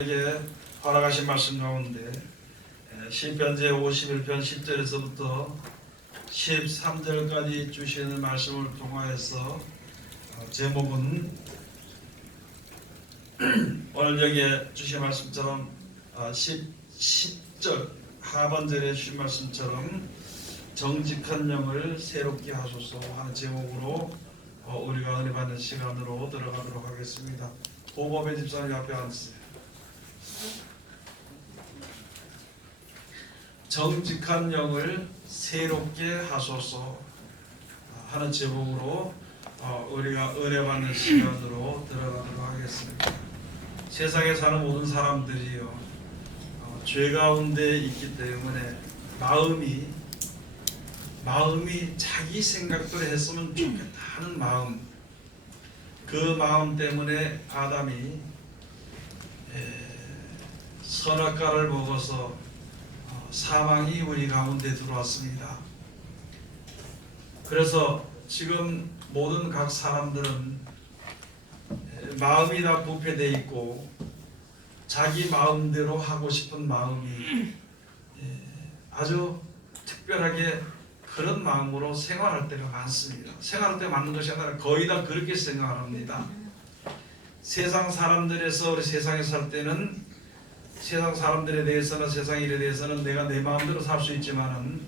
에게 허락하신 말씀 가운데 시편 제51편 10절에서부터 13절까지 주시는 말씀을 통하여서 제목은 오늘 여기에 주신 말씀처럼 10절 하반절에 주신 말씀처럼 정직한 영을 새롭게 하소서 하는 제목으로 우리가 은혜 받는 시간으로 들어가도록 하겠습니다. 고법의 집사님 앞에 앉으세요. 정직한 영을 새롭게 하소서 하는 제목으로 우리가 은혜 받는 시간으로 들어가도록 하겠습니다. 세상에 사는 모든 사람들이요 죄 가운데 있기 때문에 마음이 자기 생각대로 했으면 좋겠다 하는 마음, 그 마음 때문에 아담이 선악과를 먹어서 사망이 우리 가운데 들어왔습니다. 그래서 지금 모든 각 사람들은 마음이 다 부패되어 있고 자기 마음대로 하고 싶은 마음이 아주 특별하게 그런 마음으로 생활할 때가 많습니다. 생활할 때 맞는 것이 아니라 거의 다 그렇게 생각합니다. 세상 사람들에서 우리 세상에 살 때는 세상 사람들에 대해서는 세상 일에 대해서는 내가 내 마음대로 살 수 있지만은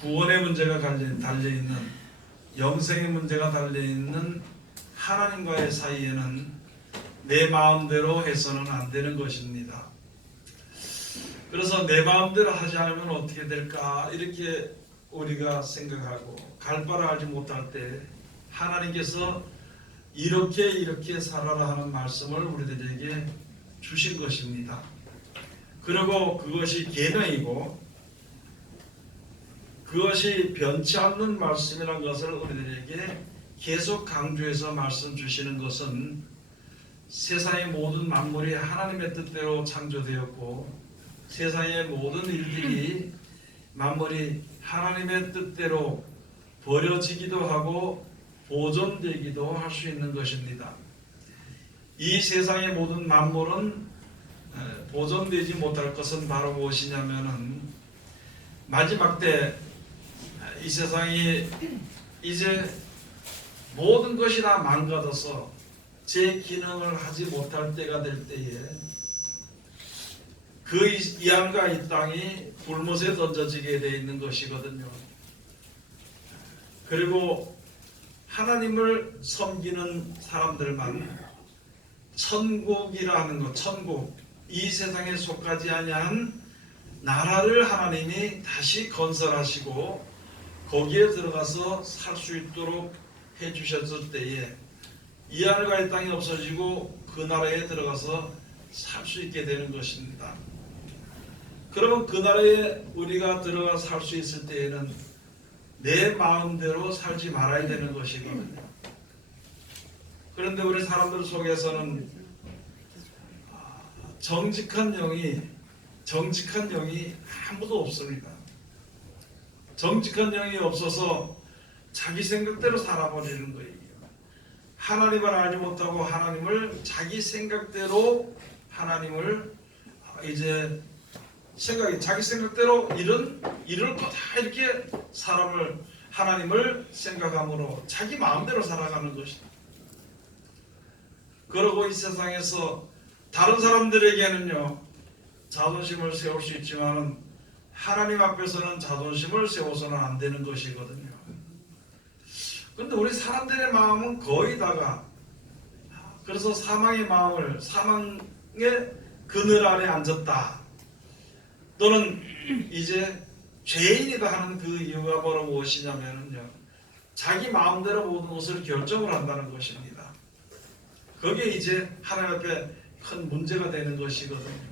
구원의 문제가 달려있는 영생의 문제가 달려있는 하나님과의 사이에는 내 마음대로 해서는 안 되는 것입니다. 그래서 내 마음대로 하지 않으면 어떻게 될까 이렇게 우리가 생각하고 갈 바를 알지 못할 때 하나님께서 이렇게 살아라 하는 말씀을 우리들에게 주신 것입니다. 그리고 그것이 계명이고 그것이 변치 않는 말씀이라는 것을 우리들에게 계속 강조해서 말씀 주시는 것은 세상의 모든 만물이 하나님의 뜻대로 창조되었고 세상의 모든 일들이 만물이 하나님의 뜻대로 버려지기도 하고 보존되기도 할 수 있는 것입니다. 이 세상의 모든 만물은 보존되지 못할 것은 바로 무엇이냐면은 마지막 때 이 세상이 이제 모든 것이 다 망가져서 제 기능을 하지 못할 때가 될 때에 그 이암과 이 땅이 불못에 던져지게 되어 있는 것이거든요. 그리고 하나님을 섬기는 사람들만 천국이라는 것, 천국, 이 세상에 속하지 아니한 나라를 하나님이 다시 건설하시고 거기에 들어가서 살 수 있도록 해주셨을 때에 이 하늘과 이 땅이 없어지고 그 나라에 들어가서 살 수 있게 되는 것입니다. 그러면 그 나라에 우리가 들어가 살 수 있을 때에는 내 마음대로 살지 말아야 되는 것이거든요. 그런데 우리 사람들 속에서는 정직한 영이 아무도 없습니다. 정직한 영이 없어서 자기 생각대로 살아버리는 거예요. 하나님을 알지 못하고 하나님을 자기 생각대로 하나님을 이제 자기 생각대로 이럴 거다 이렇게 하나님을 생각함으로 자기 마음대로 살아가는 것이다. 그러고 이 세상에서 다른 사람들에게는요 자존심을 세울 수 있지만 하나님 앞에서는 자존심을 세워서는 안 되는 것이거든요. 그런데 우리 사람들의 마음은 거의 다가 그래서 사망의 그늘 아래 앉았다 또는 이제 죄인이다 하는 그 이유가 바로 무엇이냐면요 자기 마음대로 모든 것을 결정을 한다는 것입니다. 그게 이제 하나님 앞에 큰 문제가 되는 것이거든요.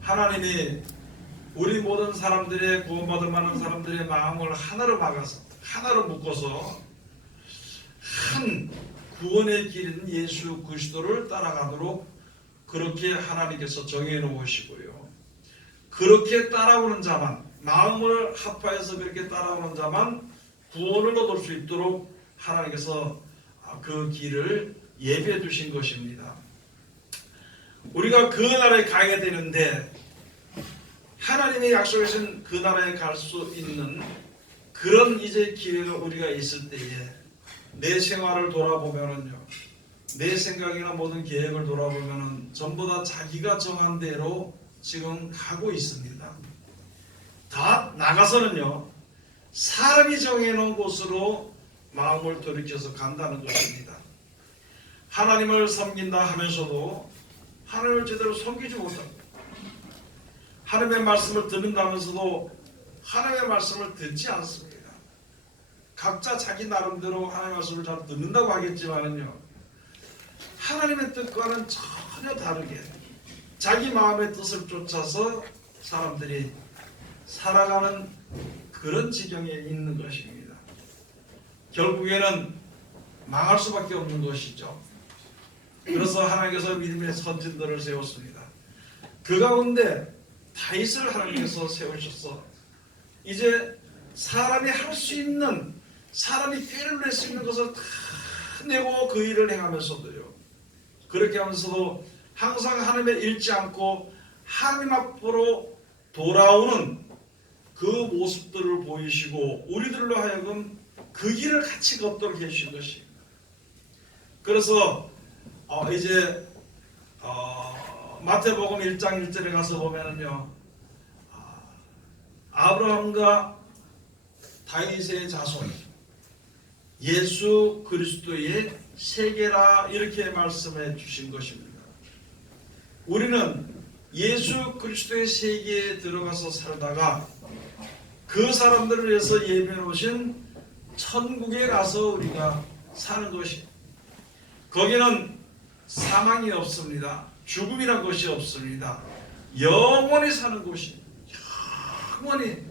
하나님이 우리 모든 사람들의 구원받을 만한 사람들의 마음을 하나로 묶어서 한 구원의 길인 예수 그리스도를 따라가도록 그렇게 하나님께서 정해 놓으시고요. 그렇게 따라오는 자만 마음을 합하여서 그렇게 따라오는 자만 구원을 얻을 수 있도록 하나님께서 그 길을 예배해 두신 것입니다. 우리가 그 나라에 가야 되는데 하나님의 약속하신 그 나라에 갈 수 있는 그런 이제 기회가 우리가 있을 때에 내 생활을 돌아보면은요, 내 생각이나 모든 계획을 돌아보면은 전부 다 자기가 정한 대로 지금 가고 있습니다. 다 나가서는요, 사람이 정해놓은 곳으로 마음을 돌이켜서 간다는 것입니다. 하나님을 섬긴다 하면서도 하나님을 제대로 섬기지 못하고, 하나님의 말씀을 듣는다면서도 하나님의 말씀을 듣지 않습니다. 각자 자기 나름대로 하나님의 말씀을 잘 듣는다고 하겠지만은요, 하나님의 뜻과는 전혀 다르게 자기 마음의 뜻을 쫓아서 사람들이 살아가는 그런 지경에 있는 것입니다. 결국에는 망할 수밖에 없는 것이죠. 그래서 하나님께서 믿음의 선진들을 세웠습니다. 그 가운데 다윗을 하나님께서 세우셔서 이제 사람이 할 수 있는, 사람이 꾀를 낼 수 있는 것을 다 내고 그 일을 행하면서도요, 그렇게 하면서도 항상 하나님을 잃지 않고 하나님 앞으로 돌아오는 그 모습들을 보이시고 우리들로 하여금 그 길을 같이 걷도록 해주신 것입니다. 그래서 이제 마태복음 1장 1절에 가서 보면은요, 아브라함과 다윗의 자손 예수 그리스도의 세계라 이렇게 말씀해 주신 것입니다. 우리는 예수 그리스도의 세계에 들어가서 살다가 그 사람들을 위해서 예비해 놓으신 천국에 가서 우리가 사는 것이, 거기는 사망이 없습니다. 죽음이란 것이 없습니다. 영원히 사는 곳이, 영원히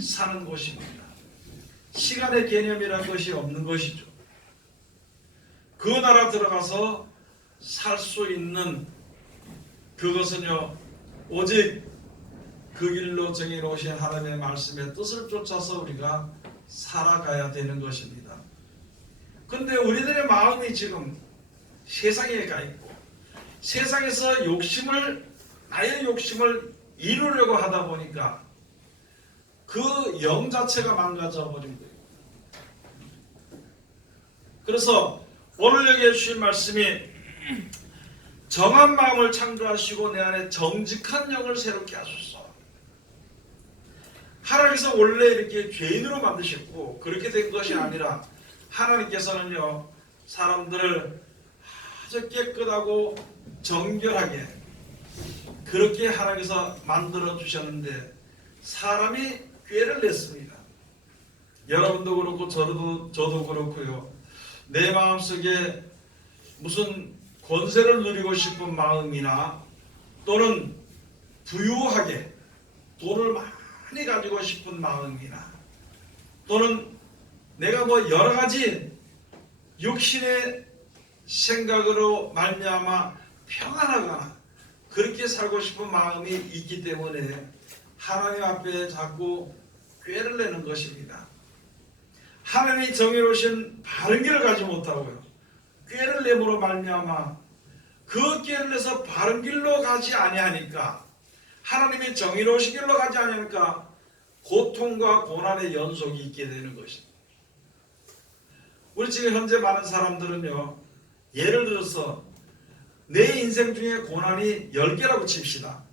사는 곳입니다. 시간의 개념이란 것이 없는 것이죠. 그 나라 들어가서 살 수 있는 그것은요, 오직 그 길로 정해놓으신 하나님의 말씀의 뜻을 쫓아서 우리가 살아가야 되는 것입니다. 그런데 우리들의 마음이 지금 세상에 가 있고 세상에서 나의 욕심을 이루려고 하다 보니까 그 영 자체가 망가져 버린 거예요. 그래서 오늘 여기 주신 말씀이 정한 마음을 창조하시고 내 안에 정직한 영을 새롭게 하소서. 하나님께서 원래 이렇게 죄인으로 만드셨고 그렇게 된 것이 아니라 하나님께서는요, 사람들을 아주 깨끗하고 정결하게 그렇게 하나님께서 만들어 주셨는데 사람이 꾀를 냈습니다. 여러분도 그렇고 저도 그렇고요. 내 마음속에 무슨 권세를 누리고 싶은 마음이나 또는 부유하게 돈을 많이 가지고 싶은 마음이나 또는 내가 여러 가지 육신의 생각으로 말미암아 평안하거나 그렇게 살고 싶은 마음이 있기 때문에 하나님 앞에 자꾸 꾀를 내는 것입니다. 하나님이 정해놓으신 바른 길을 가지 못하고요, 꾀를 내므로 말미암아 그 꾀를 내서 바른 길로 가지 아니하니까, 하나님이 정해놓으신 길로 가지 아니하니까 고통과 고난의 연속이 있게 되는 것입니다. 우리 지금 현재 많은 사람들은요, 예를 들어서 내 인생 중에 고난이 10개라고 칩시다.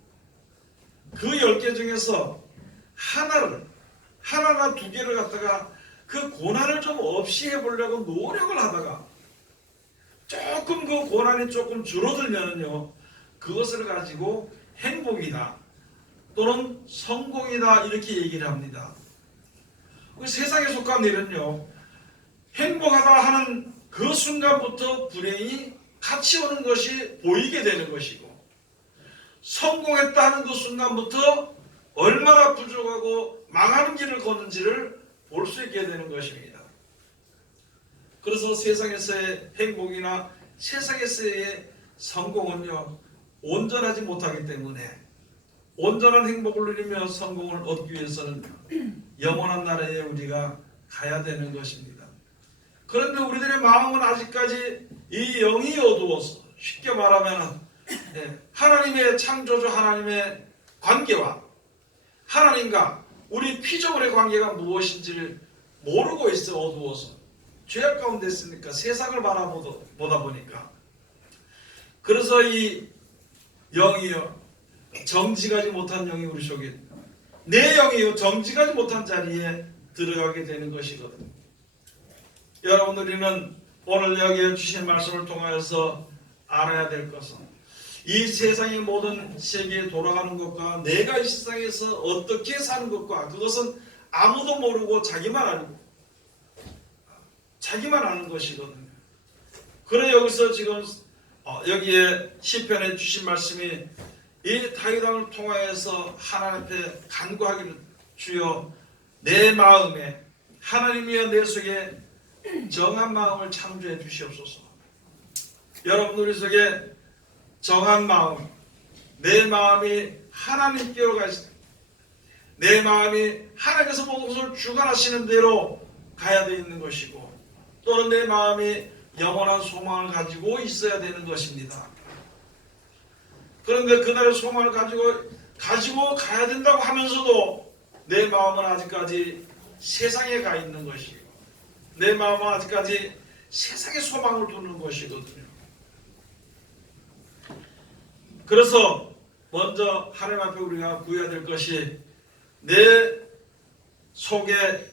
그 10개 중에서 하나나 2개를 갖다가 그 고난을 좀 없이 해보려고 노력을 하다가 조금 그 고난이 조금 줄어들면은요, 그것을 가지고 행복이다 또는 성공이다 이렇게 얘기를 합니다. 세상에 속한 일은요, 행복하다 하는 그 순간부터 불행이 같이 오는 것이 보이게 되는 것이고, 성공했다 하는 그 순간부터 얼마나 부족하고 망하는 길을 걷는지를 볼 수 있게 되는 것입니다. 그래서 세상에서의 행복이나 세상에서의 성공은요, 온전하지 못하기 때문에 온전한 행복을 누리며 성공을 얻기 위해서는 영원한 나라에 우리가 가야 되는 것입니다. 그런데 우리들의 마음은 아직까지 이 영이 어두워서, 쉽게 말하면 하나님의 창조주 하나님의 관계와 하나님과 우리 피조물의 관계가 무엇인지를 모르고 있어. 어두워서 죄악 가운데 있으니까 세상을 바라보다 보니까. 그래서 이 영이요 정직하지 못한 영이 우리 속에, 내 영이요 정직하지 못한 자리에 들어가게 되는 것이거든요. 여러분, 우리는 오늘 여기에 주신 말씀을 통하여서 알아야 될 것은 이 세상의 모든 세계에 돌아가는 것과 내가 이 세상에서 어떻게 사는 것과 그것은 아무도 모르고 자기만 알고 자기만 아는 것이거든요. 그래 여기서 지금 여기에 시편에 주신 말씀이 이 다윗 왕을 통하여서 하나님 앞에 간구하기를, 주여 내 마음에 하나님이여 내 속에 정한 마음을 창조해 주시옵소서. 여러분, 우리 속에 정한 마음, 내 마음이 하나님께로 가 있습니다. 내 마음이 하나님께서 모든 것을 주관하시는 대로 가야 되어 있는 것이고, 또는 내 마음이 영원한 소망을 가지고 있어야 되는 것입니다. 그런데 그날의 소망을 가지고 가야 된다고 하면서도 내 마음은 아직까지 세상에 가 있는 것이고, 내 마음은 아직까지 세상에 소망을 두는 것이거든요. 그래서 먼저 하나님 앞에 우리가 구해야 될 것이 내 속에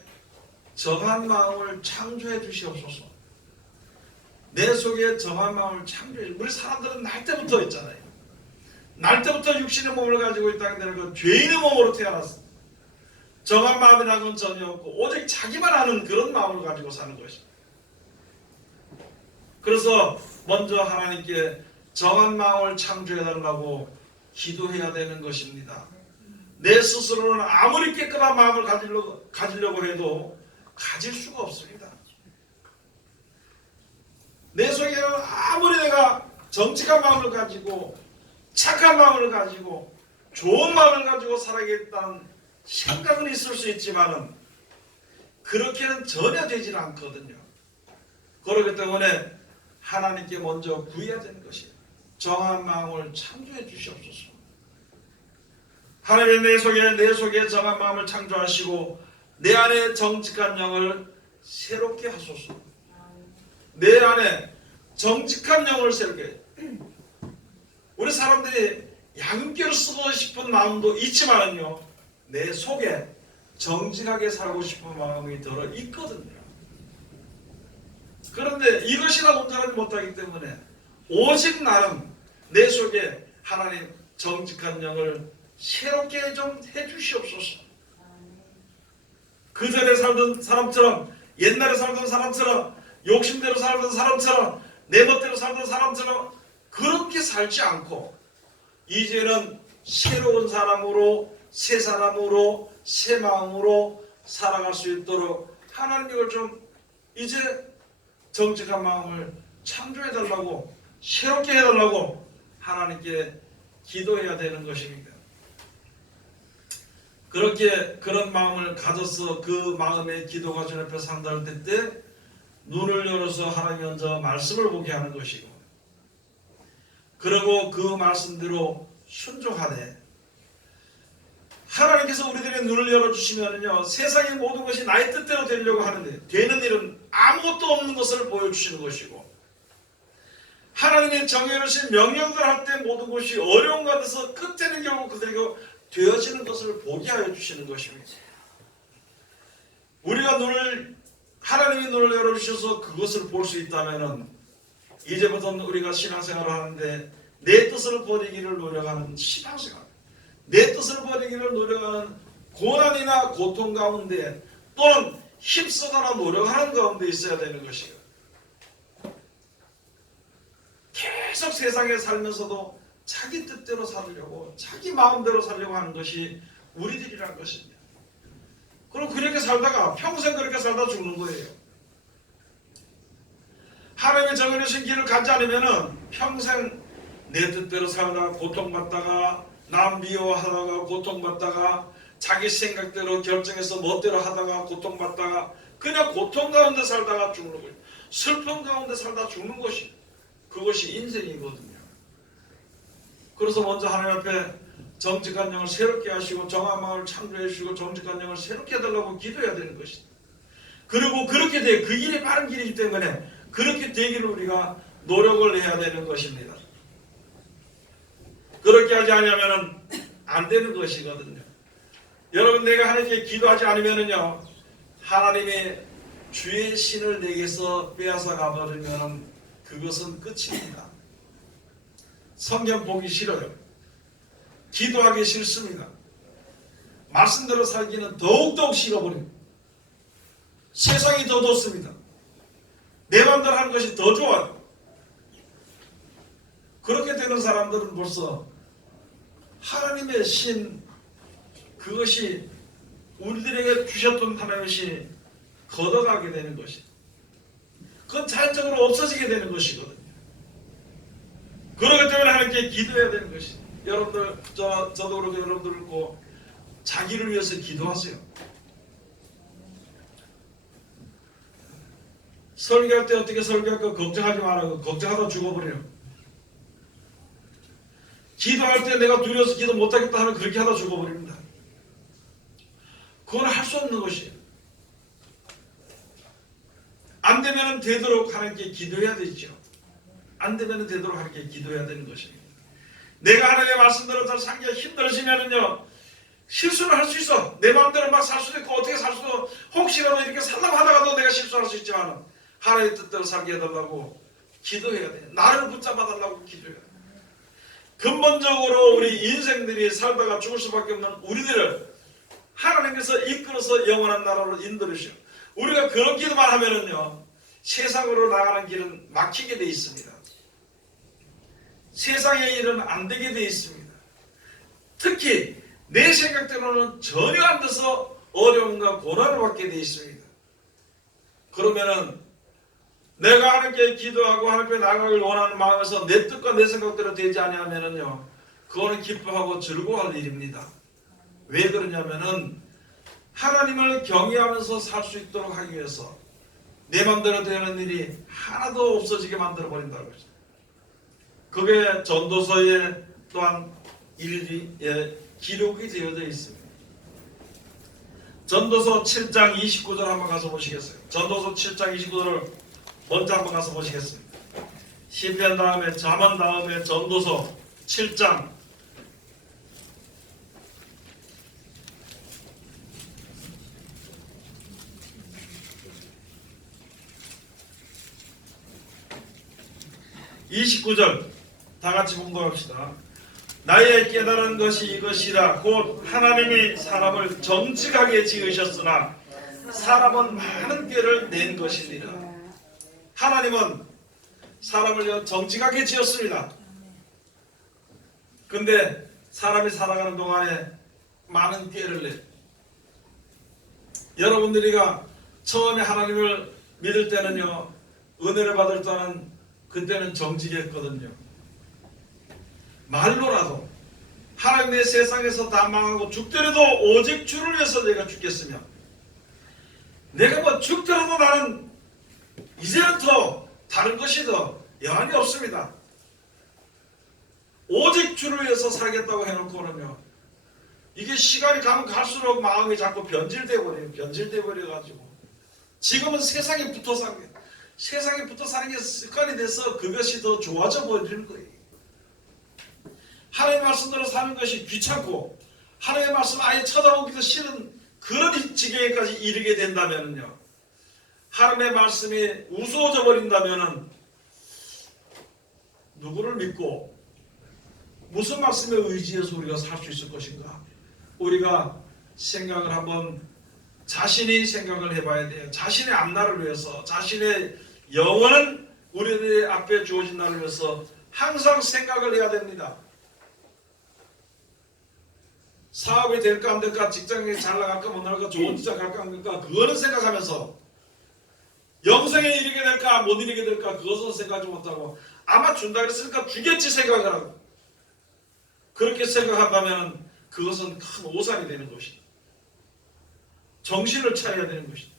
정한 마음을 창조해 주시옵소서. 내 속에 정한 마음을 창조해. 우리 사람들은 날 때부터 있잖아요. 날 때부터 육신의 몸을 가지고 있다는 데는 죄인의 몸으로 태어났어. 정한 마음이라는 건 전혀 없고 오직 자기만 아는 그런 마음을 가지고 사는 것입니다. 그래서 먼저 하나님께 정한 마음을 창조해달라고 기도해야 되는 것입니다. 내 스스로는 아무리 깨끗한 마음을 가지려고 해도 가질 수가 없습니다. 내 속에는 아무리 내가 정직한 마음을 가지고 착한 마음을 가지고 좋은 마음을 가지고 살아야겠다는 생각은 있을 수 있지만은 그렇게는 전혀 되질 않거든요. 그렇기 때문에 하나님께 먼저 구해야 되는 것이에요. 정한 마음을 창조해 주시옵소서. 하나님의 내 속에 정한 마음을 창조하시고 내 안에 정직한 영을 새롭게 하소서. 내 안에 정직한 영을 새롭게. 우리 사람들이 양육교를 쓰고 싶은 마음도 있지만요, 내 속에 정직하게 살고 싶은 마음이 들어 있거든요. 그런데 이것이나 온전하지 못하기 때문에 오직 나는 내 속에 하나님 정직한 영을 새롭게 좀 해주시옵소서. 그 전에 살던 사람처럼, 옛날에 살던 사람처럼, 욕심대로 살던 사람처럼, 내 멋대로 살던 사람처럼 그렇게 살지 않고 이제는 새로운 사람으로, 새 사람으로, 새 마음으로 살아갈 수 있도록 하나님 이걸 좀 이제 정직한 마음을 창조해달라고, 새롭게 해달라고 하나님께 기도해야 되는 것입니다. 그렇게 그런 마음을 가져서 그 마음의 기도가 주님 앞에 상달될 때 눈을 열어서 하나님 먼저 말씀을 보게 하는 것이고, 그리고 그 말씀대로 순종하되, 하나님께서 우리들의 눈을 열어주시면요, 세상의 모든 것이 나의 뜻대로 되려고 하는데 되는 일은 아무것도 없는 것을 보여주시는 것이고, 하나님의 정해놓으신 명령들 할 때 모든 것이 어려운 것 같아서 끝에는 결국 그대로 되어지는 것을 보게 하여 주시는 것입니다. 우리가 하나님이 눈을 열어주셔서 그것을 볼 수 있다면 이제부터는 우리가 신앙생활을 하는데 내 뜻을 버리기를 노력하는 신앙생활, 내 뜻을 버리기를 노력하는 고난이나 고통 가운데 또는 힘쓰거나 노력하는 가운데 있어야 되는 것이에요. 계속 세상에 살면서도 자기 뜻대로 살려고, 자기 마음대로 살려고 하는 것이 우리들이란 것입니다. 그럼 그렇게 살다가 평생 그렇게 살다 죽는 거예요. 하나님의 정해놓으신 길을 가지 않으면 평생 내 뜻대로 살다가 고통받다가, 남 미워하다가 고통받다가, 자기 생각대로 결정해서 멋대로 하다가 고통받다가, 그냥 고통 가운데 살다가 죽는 거예요. 슬픔 가운데 살다 죽는 것이, 그것이 인생이거든요. 그래서 먼저 하나님 앞에 정직한 영을 새롭게 하시고 정한 마음을 창조해 주시고 정직한 영을 새롭게 해달라고 기도해야 되는 것이다. 그리고 그렇게 돼, 그 길이 바른 길이기 때문에 그렇게 되기를 우리가 노력을 해야 되는 것입니다. 그렇게 하지 않으면 안 되는 것이거든요. 여러분, 내가 하나님께 기도하지 않으면요, 하나님이 주의 신을 내게서 빼앗아 가버리면 그것은 끝입니다. 성경 보기 싫어요. 기도하기 싫습니다. 말씀대로 살기는 더욱더욱 싫어버립니다. 세상이 더 좋습니다. 내 마음대로 하는 것이 더 좋아요. 그렇게 되는 사람들은 벌써 하나님의 신, 그것이 우리들에게 주셨던 하나님의 신이 걷어가게 되는 것이, 그건 자연적으로 없어지게 되는 것이거든요. 그렇기 때문에 하나님께 기도해야 되는 것이, 여러분들, 저도 그렇고 여러분들 그렇고 자기를 위해서 기도하세요. 설교할 때 어떻게 설교할까 걱정하지 말고 걱정하다 죽어버려요. 기도할 때 내가 두려워서 기도 못하겠다 하면 그렇게 하다 죽어버립니다. 그건 할 수 없는 것이에요. 안 되면 되도록 하나님께 기도해야 되죠. 안 되면 되도록 하나님께 기도해야 되는 것입니다. 내가 하나님의 말씀대로 잘 살기가 힘들어지면은요, 실수를 할 수 있어. 내 마음대로 막 살 수도 있고 어떻게 살 수도, 혹시라도 이렇게 살려고 하다가도 내가 실수할 수 있지만 하나님의 뜻대로 살게 해달라고 기도해야 돼. 나를 붙잡아 달라고 기도해야 돼. 근본적으로 우리 인생들이 살다가 죽을 수밖에 없는 우리들을 하나님께서 이끌어서 영원한 나라로 인도하시오. 우리가 그런 기도만 하면은요, 세상으로 나가는 길은 막히게 돼 있습니다. 세상의 일은 안 되게 돼 있습니다. 특히 내 생각대로는 전혀 안 돼서 어려움과 고난을 받게 돼 있습니다. 그러면은 내가 하나님께 기도하고 하나님께 나가길 원하는 마음에서 내 뜻과 내 생각대로 되지 아니하면은요, 그거는 기뻐하고 즐거워할 일입니다. 왜 그러냐면은 하나님을 경외하면서 살 수 있도록 하기 위해서 내 마음대로 되는 일이 하나도 없어지게 만들어 버린다고 했죠. 그게 전도서에 또한 기록이 되어져 있습니다. 전도서 7장 29절 한번 가서 보시겠어요? 전도서 7장 29절을 먼저 한번 가서 보시겠습니다. 시편 다음에 잠언 다음에 전도서 7장 29절 다같이 봉독합시다. 나의 깨달은 것이 이것이라. 곧 하나님이 사람을 정직하게 지으셨으나 사람은 많은 꾀를 낸 것이니라. 하나님은 사람을 정직하게 지었습니다. 근데 사람이 살아가는 동안에 많은 꾀를 내. 여러분들이가 처음에 하나님을 믿을 때는요, 은혜를 받을 때는 그때는 정직했거든요. 말로라도 하나님 내 세상에서 다 망하고 죽더라도 오직 주를 위해서 내가 죽겠으며, 내가 뭐 죽더라도 나는 이제부터 다른 것이 더 여한이 없습니다. 오직 주를 위해서 살겠다고 해놓고는요, 이게 시간이 가면 갈수록 마음이 자꾸 변질돼 버려요. 변질돼 버려가지고 지금은 세상에 붙어 사는 게, 세상에 붙어 사는 게 습관이 돼서 그것이 더 좋아져 버리는 거예요. 하나님의 말씀대로 사는 것이 귀찮고 하나님의 말씀 아예 쳐다보기도 싫은 그런 지경에까지 이르게 된다면요, 하나님의 말씀이 우스워져 버린다면은 누구를 믿고 무슨 말씀에 의지해서 우리가 살 수 있을 것인가? 우리가 생각을 한번 자신이 생각을 해봐야 돼요. 자신의 앞날을 위해서, 자신의 영원한 우리들 앞에 주어진 날을 위해서 항상 생각을 해야 됩니다. 사업이 될까 안 될까, 직장이 잘 나갈까 못 나갈까, 좋은 직장 갈까 안 갈까, 그거는 생각하면서 영생에 이르게 될까 못 이르게 될까 그것은 생각하지 못하고 아마 준다 그랬으니까 주겠지 생각을 하고, 그렇게 생각한다면 그것은 큰 오산이 되는 것이다. 정신을 차려야 되는 것이다.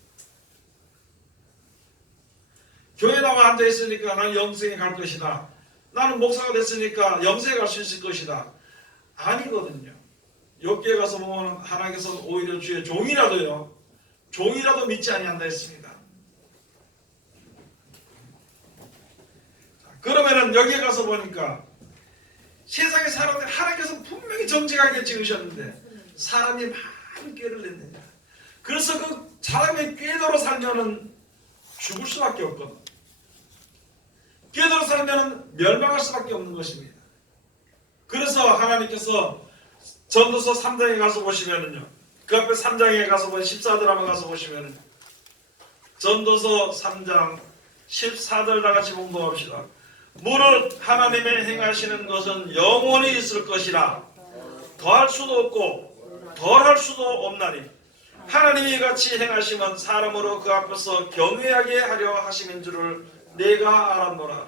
교회 나와 앉아있으니까 난 영생에 갈 것이다. 나는 목사가 됐으니까 영세에 갈 수 있을 것이다. 아니거든요. 욥기에 가서 보면 하나님께서는 오히려 주의 종이라도 믿지 아니한다 했습니다. 그러면은 여기에 가서 보니까 세상의 사람들 하나님께서 분명히 정직하게 지으셨는데 사람이 많은 꾀를 냈느냐. 그래서 그 사람의 꾀대로 살면은 죽을 수밖에 없거든. 꾀대로 살면은 멸망할 수밖에 없는 것입니다. 그래서 하나님께서 전도서 3장에 가서 보시면은요, 그 앞에 3장에 가서 보면 14절 한번 가서 보시면은 전도서 3장 14절 다 같이 공부합시다. 무릇 하나님의 행하시는 것은 영원히 있을 것이라 더할 수도 없고 덜할 수도 없나니 하나님이 이같이 행하시면 사람으로 그 앞에서 경외하게 하려 하심인 줄을 내가 알았노라.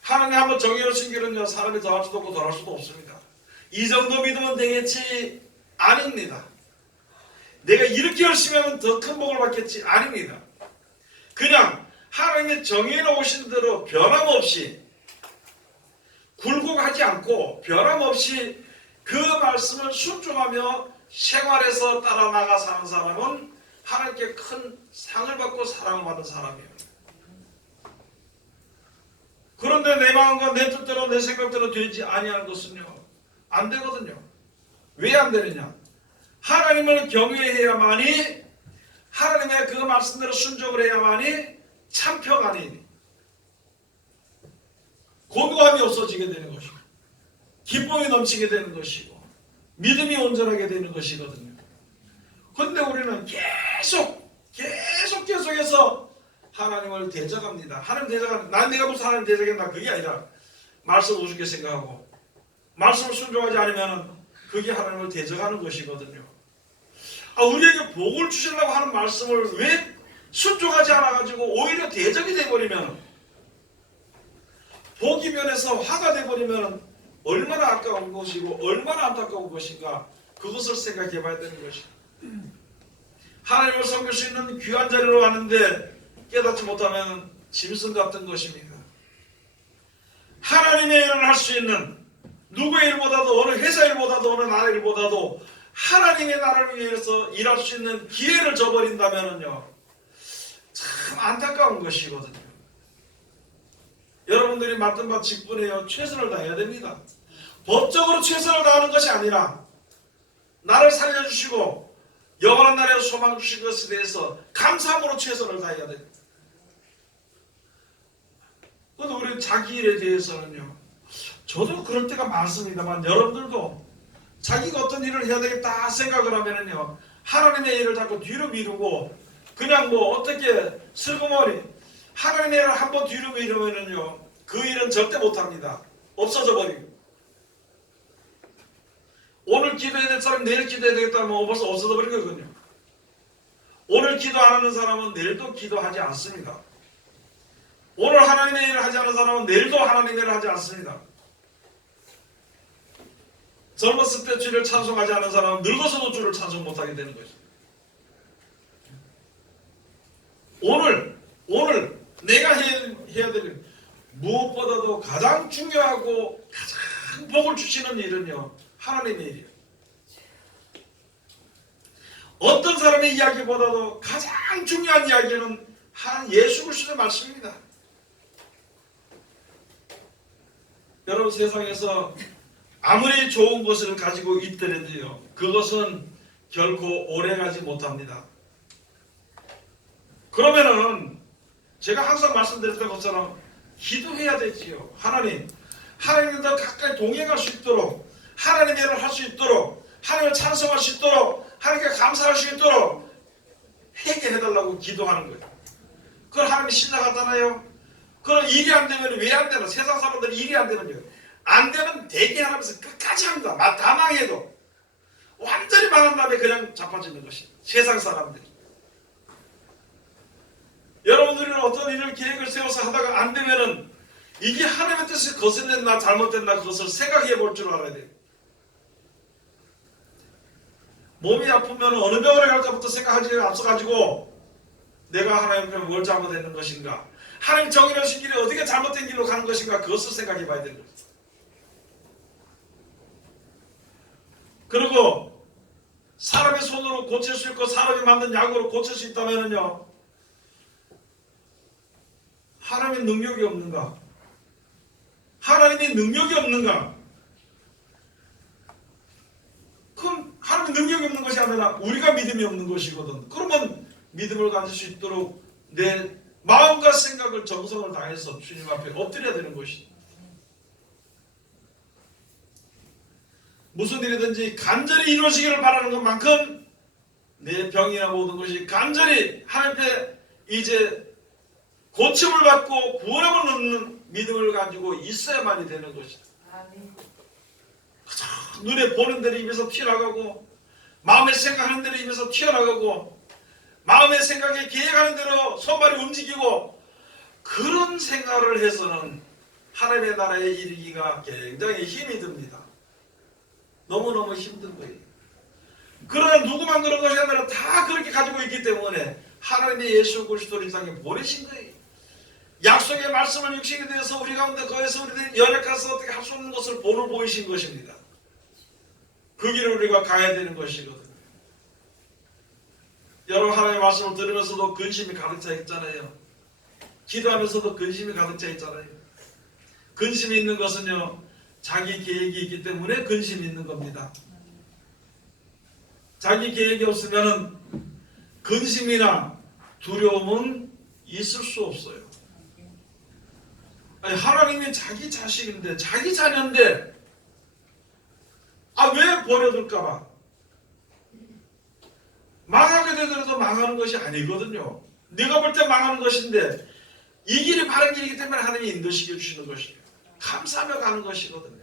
하나님 한번 정해놓으신 길은요, 사람이 더할 수도 없고 덜할 수도 없습니다. 이 정도 믿으면 되겠지? 아닙니다. 내가 이렇게 열심히 하면 더 큰 복을 받겠지? 아닙니다. 그냥 하나님의 정해놓으신 대로 변함없이 굴곡하지 않고 변함없이 그 말씀을 순종하며 생활에서 따라 나가 사는 사람은 하나님께 큰 상을 받고 사랑을 받는 사람이에요. 그런데 내 마음과 내 뜻대로 내 생각대로 되지 아니하는 것은요, 안 되거든요. 왜 안 되느냐? 하나님을 경외해야만이, 하나님의 그 말씀대로 순종을 해야만이 참평하니 고요함이 없어지게 되는 것이고 기쁨이 넘치게 되는 것이고 믿음이 온전하게 되는 것이거든요. 그런데 우리는 계속해서 하나님을 대적합니다. 하나님 대적하는, 난 내가 무슨 하나님 대적했나, 그게 아니라 말씀을 우습게 생각하고 말씀을 순종하지 않으면 그게 하나님을 대적하는 것이거든요. 우리에게 복을 주시려고 하는 말씀을 왜 순종하지 않아가지고 오히려 대적이 돼버리면, 복이 변해서 화가 돼버리면 얼마나 아까운 것이고 얼마나 안타까운 것인가, 그것을 생각해 봐야 되는 것입니다. 하나님을 섬길 수 있는 귀한 자리로 왔는데 깨닫지 못하면 짐승 같은 것입니다. 하나님의 일을 할 수 있는, 누구의 일보다도, 어느 회사 일보다도, 어느 나라 일보다도 하나님의 나라를 위해서 일할 수 있는 기회를 저버린다면요, 참 안타까운 것이거든요. 여러분들이 맡은 바 직분에요, 최선을 다해야 됩니다. 법적으로 최선을 다하는 것이 아니라 나를 살려주시고 영원한 나라에 소망 주신 것에 대해서 감사함으로 최선을 다해야 됩니다. 그런데 우리 자기 일에 대해서는요, 저도 그럴 때가 많습니다만 여러분들도 자기가 어떤 일을 해야 되겠다 생각을 하면은요, 하나님의 일을 자꾸 뒤로 미루고 그냥 어떻게 슬그머니 하나님의 일을 한번 뒤로 미루면은요, 그 일은 절대 못합니다. 없어져 버리고. 오늘 기도해야 될 사람 내일 기도해야 되겠다면 벌써 없어져 버린 거거든요. 오늘 기도 안 하는 사람은 내일도 기도하지 않습니다. 오늘 하나님의 일을 하지 않는 사람은 내일도 하나님의 일을 하지 않습니다. 젊었을 때 주를 찬송하지 않은 사람은 늙어서도 주를 찬송 못하게 되는 것입니다. 오늘 내가 해야 될 무엇보다도 가장 중요하고 가장 복을 주시는 일은요, 하나님의 일이에요. 어떤 사람의 이야기보다도 가장 중요한 이야기는 예수 그리스도의 말씀입니다. 여러분, 세상에서 아무리 좋은 것을 가지고 있더라도요, 그것은 결코 오래가지 못합니다. 그러면은 제가 항상 말씀드렸던 것처럼 기도해야 되지요. 하나님과 가까이 동행할 수 있도록, 하나님의 일을 할 수 있도록, 하나님을 찬송할 수 있도록, 하나님께 감사할 수 있도록 회개해달라고 기도하는 거예요. 그걸 하나님이 신나가잖아요. 그럼 일이 안 되면 왜 안 되나? 세상 사람들이 일이 안 되면요, 안 되면 대기하면서 끝까지 합니다. 다 망해도. 완전히 망한 다음에 그냥 자빠지는 것이 세상 사람들이. 여러분들은 어떤 일을 계획을 세워서 하다가 안 되면은 이게 하나님의 뜻이 거슬렸나 잘못됐나 그것을 생각해 볼 줄 알아야 돼요. 몸이 아프면 어느 병원에 갈까부터 생각하지 앞서가지고 내가 하나님 앞에 뭘 잘못했는 것인가, 하나님 정의로우신 길이 어떻게 잘못된 길로 가는 것인가 그것을 생각해 봐야 되는 거죠. 그리고 사람의 손으로 고칠 수 있고 사람이 만든 약으로 고칠 수 있다면요, 하나님의 능력이 없는가? 하나님의 능력이 없는가? 그럼 하나님의 능력이 없는 것이 아니라 우리가 믿음이 없는 것이거든. 그러면 믿음을 가질 수 있도록 내 마음과 생각을 정성을 다해서 주님 앞에 엎드려야 되는 것이다. 무슨 일이든지 간절히 이루어지기를 바라는 것만큼 내 병이나 모든 것이 간절히 하나님 앞에 이제 고침을 받고 구원함을 얻는 믿음을 가지고 있어야만이 되는 것이다. 눈에 보는 대로 입에서 튀어나가고 마음에 생각하는 대로 입에서 튀어나가고 마음의 생각에 계획하는 대로 손발이 움직이고 그런 생각을 해서는 하나님의 나라에 이르기가 굉장히 힘이 듭니다. 너무너무 힘든 거예요. 그러나 누구만 그런 것이 아니라 다 그렇게 가지고 있기 때문에 하나님의 예수 그리스도를 이 땅에 보내신 거예요. 약속의 말씀을 육신이 되어서 우리 가운데 거기서 우리들이 연약해서 어떻게 할 수 없는 것을 보이신 것입니다. 그 길을 우리가 가야 되는 것이거든요. 여러분 하나님의 말씀을 들으면서도 근심이 가득 차 있잖아요. 기도하면서도 근심이 가득 차 있잖아요. 근심이 있는 것은요, 자기 계획이 있기 때문에 근심이 있는 겁니다. 자기 계획이 없으면 근심이나 두려움은 있을 수 없어요. 아니, 하나님이 자기 자식인데 자기 자녀인데 왜 버려둘까봐 망하게 되더라도 망하는 것이 아니거든요. 네가 볼 때 망하는 것인데 이 길이 바른 길이기 때문에 하나님이 인도시켜 주시는 것이에요. 감사하며 가는 것이거든요.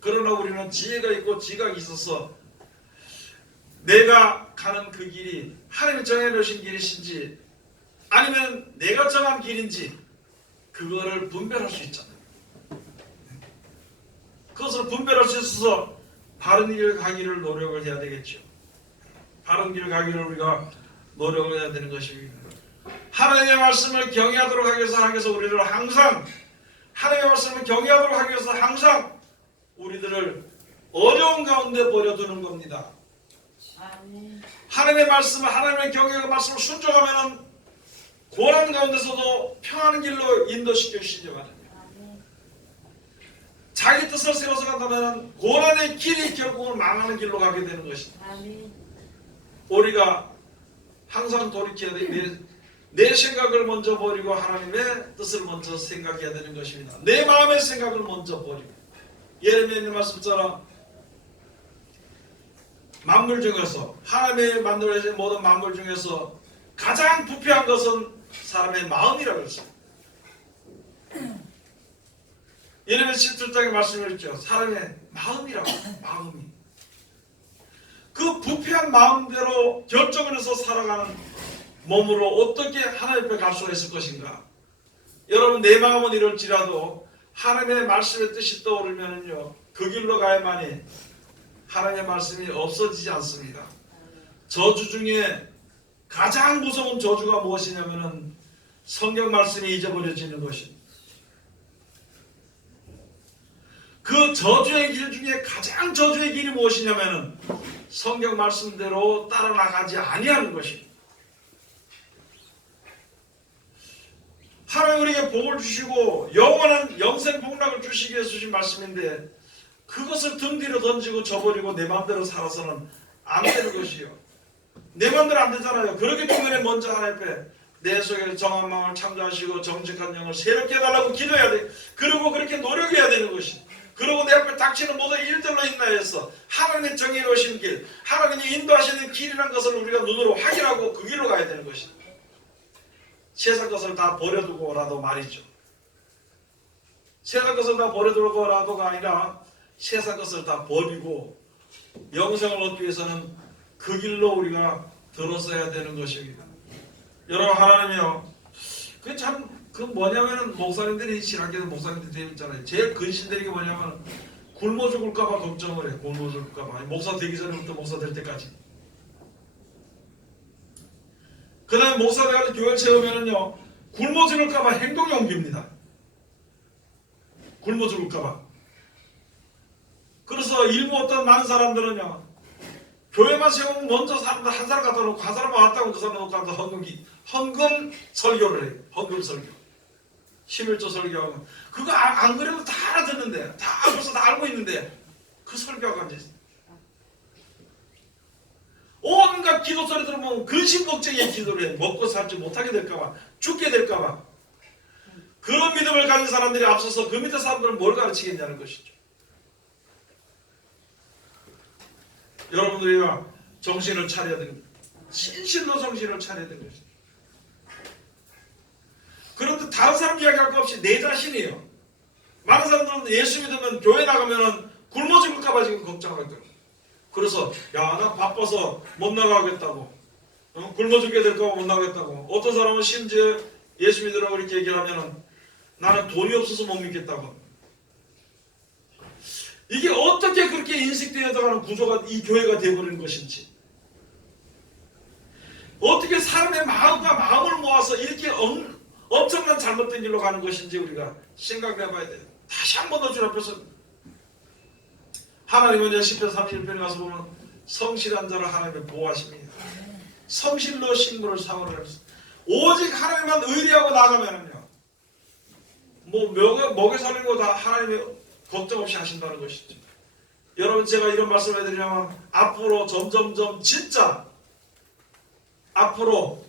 그러나 우리는 지혜가 있고 지각이 있어서 내가 가는 그 길이 하나님이 정해놓으신 길이신지 아니면 내가 정한 길인지 그거를 분별할 수 있잖아요. 그것을 분별할 수 있어서 바른 길을 가기를 노력을 해야 되겠죠. 바른 길을 가기를 우리가 노력을 해야 되는 것입니다. 하나님의 말씀을 경외하도록 하기 위해서 우리를 항상 하나님의 말씀을 경외하도록 하기 위해서 항상 우리들을 어려운 가운데 버려두는 겁니다. 하나님의 말씀을 하나님의 경외의 말씀을 순종하면 고난 가운데서도 평안한 길로 인도시켜 주시지 말아요. 자기 뜻을 세워서 간다면 고난의 길이 결국은 망하는 길로 가게 되는 것입니다. 우리가 항상 돌이켜야 돼. 내 생각을 먼저 버리고 하나님의 뜻을 먼저 생각해야 되는 것입니다. 내 마음의 생각을 먼저 버리고 예레미야의 말씀처럼 만물 중에서 하나님의 만들어진 모든 만물 중에서 가장 부패한 것은 사람의 마음이라고 했습니다. 예레미야 17장의 말씀을 했죠. 사람의 마음이라고. 마음이. 그 부패한 마음대로 결정을 해서 살아가는 몸으로 어떻게 하나님 앞에 갈 수가 있을 것인가. 여러분 내 마음은 이럴지라도 하나님의 말씀의 뜻이 떠오르면요 그 길로 가야만이 하나님의 말씀이 없어지지 않습니다. 저주 중에 가장 무서운 저주가 무엇이냐면은 성경 말씀이 잊어버려지는 것입니다. 그 저주의 길 중에 가장 저주의 길이 무엇이냐면은 성경 말씀대로 따라 나가지 아니하는 것입니다. 하나님 우리에게 복을 주시고 영원한 영생 복락을 주시기 위해서 주신 말씀인데 그것을 등 뒤로 던지고 저버리고 내 마음대로 살아서는 안 되는 것이요. 내 마음대로 안 되잖아요. 그렇기 때문에 먼저 하나님 앞에 내 속에 정한 마음을 창조하시고 정직한 영을 새롭게 해달라고 기도해야 돼. 그리고 그렇게 노력해야 되는 것이. 그리고 내 앞에 닥치는 모든 일들로 인하여서 하나님의 정의로우신 길, 하나님이 인도하시는 길이라는 것을 우리가 눈으로 확인하고 그 길로 가야 되는 것이. 세상 것을 다 버려두고라도 말이죠. 세상 것을 다 버려두고라도가 아니라 세상 것을 다 버리고 영생을 얻기 위해서는 그 길로 우리가 들어서야 되는 것입니다. 여러분 하나님이요. 그 뭐냐면은 목사님들이 신학교에서 목사님들이 되어 있잖아요. 제일 근심되는 게 뭐냐면 굶어 죽을까봐 걱정을 해. 굶어 죽을까봐. 목사 되기 전부터 목사 될 때까지. 그 다음에 목사 돼가지고 교회 채우면은요 굶어 죽을까봐 행동에 옮깁니다. 굶어 죽을까봐. 그래서 일부 어떤 많은 사람들은요, 교회만 세우면 먼저 사람들 한 사람 갖다 놓고 한 사람 왔다고 그 사람 놓고 갖다 헌금 설교를 해요. 헌금 설교. 11조 설교하고. 그거 안 그래도 다 알아듣는데, 다 벌써 다 알고 있는데, 그 설교하고 앉아있어요. 온갖 기도 소리 들으면 근심 걱정의 기도를 해. 먹고 살지 못하게 될까봐, 죽게 될까봐. 그런 믿음을 가진 사람들이 앞서서 그 밑에 사람들은 뭘 가르치겠냐는 것이죠. 여러분들이가 정신을 차려야 됩니다. 진실로 정신을 차려야 되는 것이죠. 그런데 다른 사람 이야기할 거 없이 내 자신이에요. 많은 사람들은 예수 믿으면 교회 나가면 굶어 죽을까봐 지금 걱정하고 있더라고요. 그래서 야, 나 바빠서 못 나가겠다고, 굶어 죽게 될까봐 못 나가겠다고. 어떤 사람은 심지어 예수 믿으라고 이렇게 얘기를 하면 나는 돈이 없어서 못 믿겠다고. 이게 어떻게 그렇게 인식되어가는 구조가 이 교회가 되어버린 것인지, 어떻게 사람의 마음과 마음을 모아서 이렇게 엄청난 잘못된 길로 가는 것인지 우리가 생각해 봐야 돼요. 다시 한 번 더 주님 앞에서 하나님은 시편 31편에 가서 보면 성실한 자를 하나님이 보호하십니다. 성실로 신고를 상호를 해서 오직 하나님만 의리하고 나가면은요, 뭐 먹여 살리는 거 다 하나님이 걱정 없이 하신다는 것이죠. 여러분, 제가 이런 말씀을 해드리면 앞으로 점점점 진짜 앞으로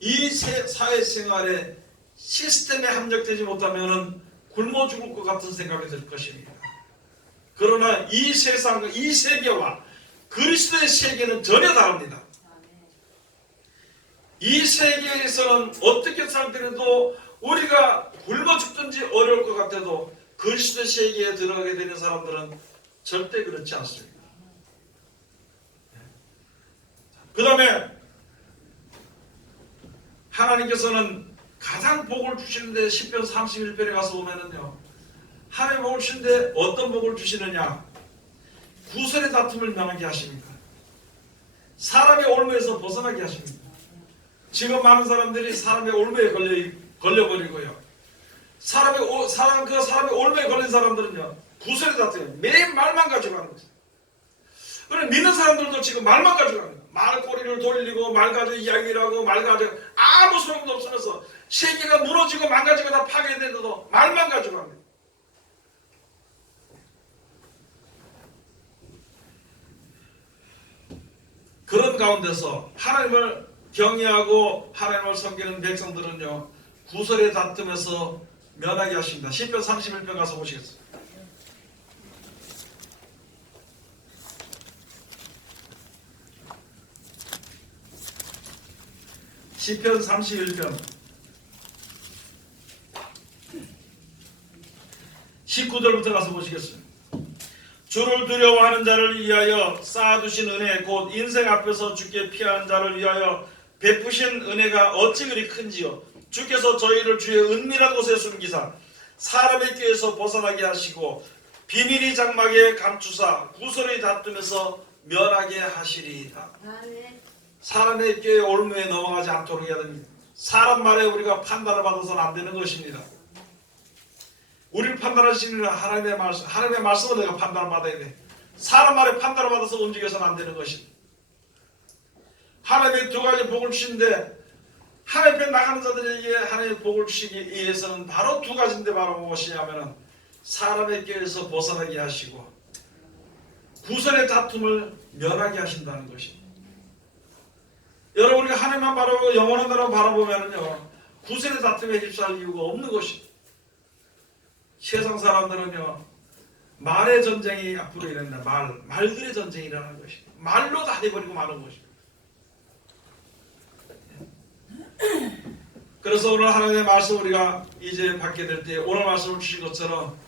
이 사회생활에 시스템에 합력되지 못하면 굶어 죽을 것 같은 생각이 들 것입니다. 그러나 이 세상과 이 세계와 그리스도의 세계는 전혀 다릅니다. 이 세계에서는 어떻게 살더라도 우리가 굶어 죽든지 어려울 것 같아도 그리스도의 세계에 들어가게 되는 사람들은 절대 그렇지 않습니다. 그 다음에 하나님께서는 가장 복을 주시는데 시편 31편에 가서 보면은요, 하나님 복을 주시는데 어떤 복을 주시느냐? 구설의 다툼을 면하게 하십니다. 사람의 올무에서 벗어나게 하십니다. 지금 많은 사람들이 사람의 올무에 걸려버리고요, 사람의 올무에 걸린 사람들은요, 구설의 다툼, 매일 말만 가지고 가는 거죠. 그래, 믿는 사람들도 지금 말만 가지고 가는 거예요. 말꼬리를 돌리고 말 가지고 이야기를 하고 말 가지고 아무 소용도 없으면서 세계가 무너지고 망가지고 다 파괴되는데도 말만 가지고 갑니다. 그런 가운데서 하나님을 경외하고 하나님을 섬기는 백성들은요, 구설의 다툼에서 면하게 하십니다. 시편 31편 가서 보시겠습니다. 시편 31편 19절부터 가서 보시겠습니다. 주를 두려워하는 자를 위하여 쌓아두신 은혜, 곧 인생 앞에서 주께 피하는 자를 위하여 베푸신 은혜가 어찌 그리 큰지요. 주께서 저희를 주의 은밀한 곳에 숨기사 사람의 꾀에서 벗어나게 하시고 비밀이 장막에 감추사 구설의 다툼에서 면하게 하시리이다. 사람의 꾀에 올무에 넘어가지 않도록 해야 됩니다. 사람 말에 우리가 판단을 받아서는 안 되는 것입니다. 우리를 판단하시는 하나님의 말씀을 내가 판단을 받아야 돼. 사람 말에 판단을 받아서 움직여서는 안 되는 것입니다. 하나님의 두 가지 복을 주시는데 하나님 앞에 나가는 자들에게 하나님의 복을 주시기 위해서는 바로 두 가지인데, 바로 무엇이냐면 사람의 꾀에서 벗어나게 하시고 구설의 다툼을 면하게 하신다는 것입니다. 여러분, 우리가 하나님만 바라보고 영원한 나라를 바라보면요, 구설의 다툼에 휩싸일 이유가 없는 것입니다. 세상 사람들은요, 말의 전쟁이 앞으로 일어난다. 말들의 전쟁이 일어나는 것입니다. 말로 다 해버리고 마는 것입니다. 그래서 오늘 하나님의 말씀 우리가 이제 받게 될 때 오늘 말씀을 주신 것처럼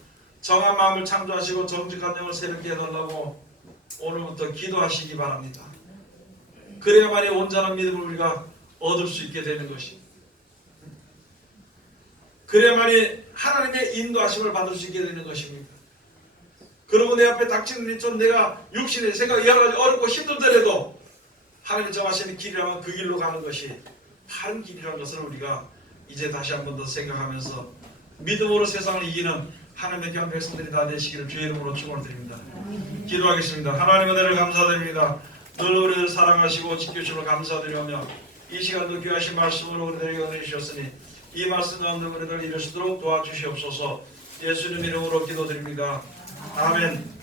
정한 마음을 창조하시고 정직한 영을 새롭게 해달라고 오늘부터 기도하시기 바랍니다. 그래야만이 온전한 믿음을 우리가 얻을 수 있게 되는 것입니다. 그래야만이 하나님의 인도하심을 받을 수 있게 되는 것입니다. 그리고 내 앞에 닥치는 일 좀 내가 육신의 생각 여러 가지 어렵고 힘들더라도 하나님이 정하시는 길이라면 그 길로 가는 것이 다른 길이라는 것을 우리가 이제 다시 한 번 더 생각하면서 믿음으로 세상을 이기는 하나님의 귀한 백성들이 다 되시기를 주의 이름으로 축원드립니다. 기도하겠습니다. 하나님 은혜를 감사드립니다. 늘 우리를 사랑하시고 지켜주시고 감사드리며 이 시간도 귀하신 말씀으로 우리들에게 은혜 주셨으니 이 말씀 가운데 우리들 이룰 수 있도록 도와주시옵소서. 예수님 이름으로 기도드립니다. 아멘.